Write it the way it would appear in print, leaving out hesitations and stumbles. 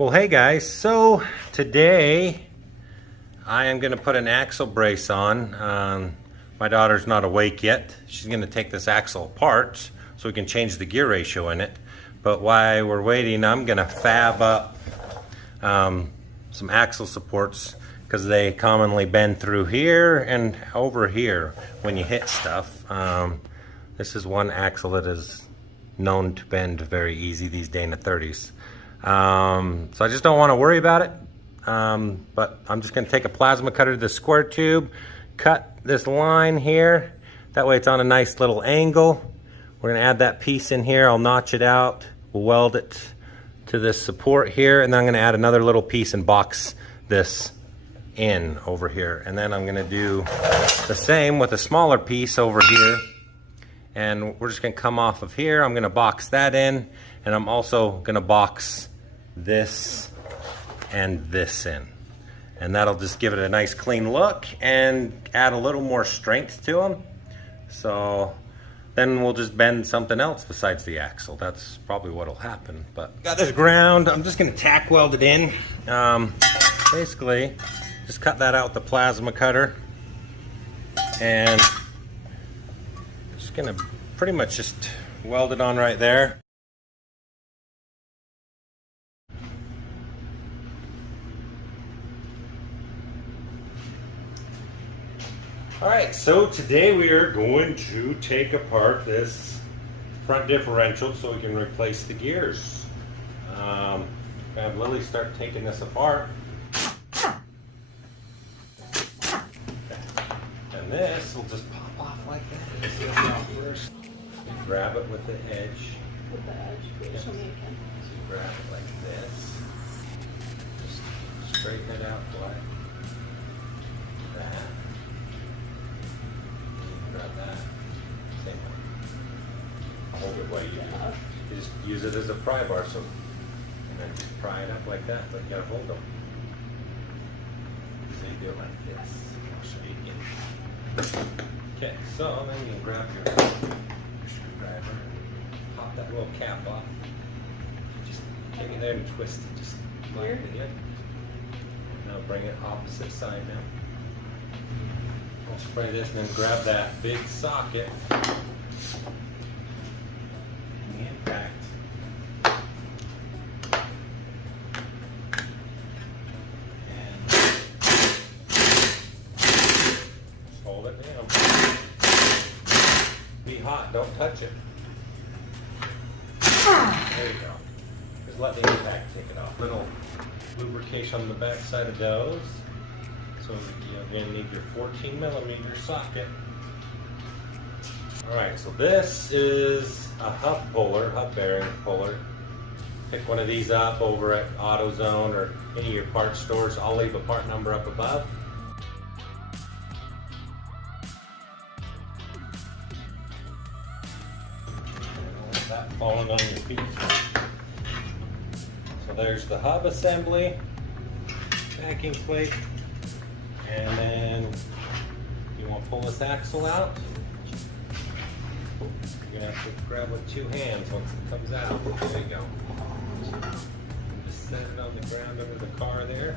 Well, hey guys, so today I am going to put an axle brace on. My daughter's not awake yet. She's going to take this axle apart so we can change the gear ratio in it. But while we're waiting, I'm going to fab up some axle supports because they commonly bend through here and over here when you hit stuff. This is one axle that is known to bend very easy these Dana 30s. So I just don't want to worry about it. But I'm just going to take a plasma cutter to the square tube, cut this line here. That way it's on a nice little angle. We're going to add that piece in here. I'll notch it out. We'll weld it to this support here. And then I'm going to add another little piece and box this in over here. And then I'm going to do the same with a smaller piece over here. And we're just going to come off of here. I'm going to box that in. And I'm also going to box this and this in. And that'll just give it a nice clean look and add a little more strength to them. So then we'll just bend something else besides the axle. That's probably what'll happen. But got this ground. I'm just going to tack weld it in. Basically, just cut that out with the plasma cutter. And just going to pretty much just weld it on right there. Alright, so today we are going to take apart this front differential so we can replace the gears. Have Lily start taking this apart. And this will just pop off like that. Let's get it off first. Grab it with the edge. With the edge? Yes. Show me again. So grab it like this. Just straighten it out like that. Grab that. Same one. Hold it while you do. You just use it as a pry bar, so and then just pry it up like that, but you gotta hold them. So you do it like this. I'll show you again. Okay, so then you can grab your screwdriver, pop that little cap off. Just take it there and twist it. Just like it again. Now bring it opposite side now. I'll spray this and then grab that big socket in the impact. And just hold it down. Be hot, don't touch it. There you go. Just let the impact take it off. Little lubrication on the back side of those. So you're going to need your 14mm socket. Alright, so this is a hub bearing puller. Pick one of these up over at AutoZone or any of your parts stores. I'll leave a part number up above. And that falling on your feet. So there's the hub assembly, backing plate. And then you want to pull this axle out. You're going to have to grab with two hands once it comes out. There you go. Just set it on the ground under the car there.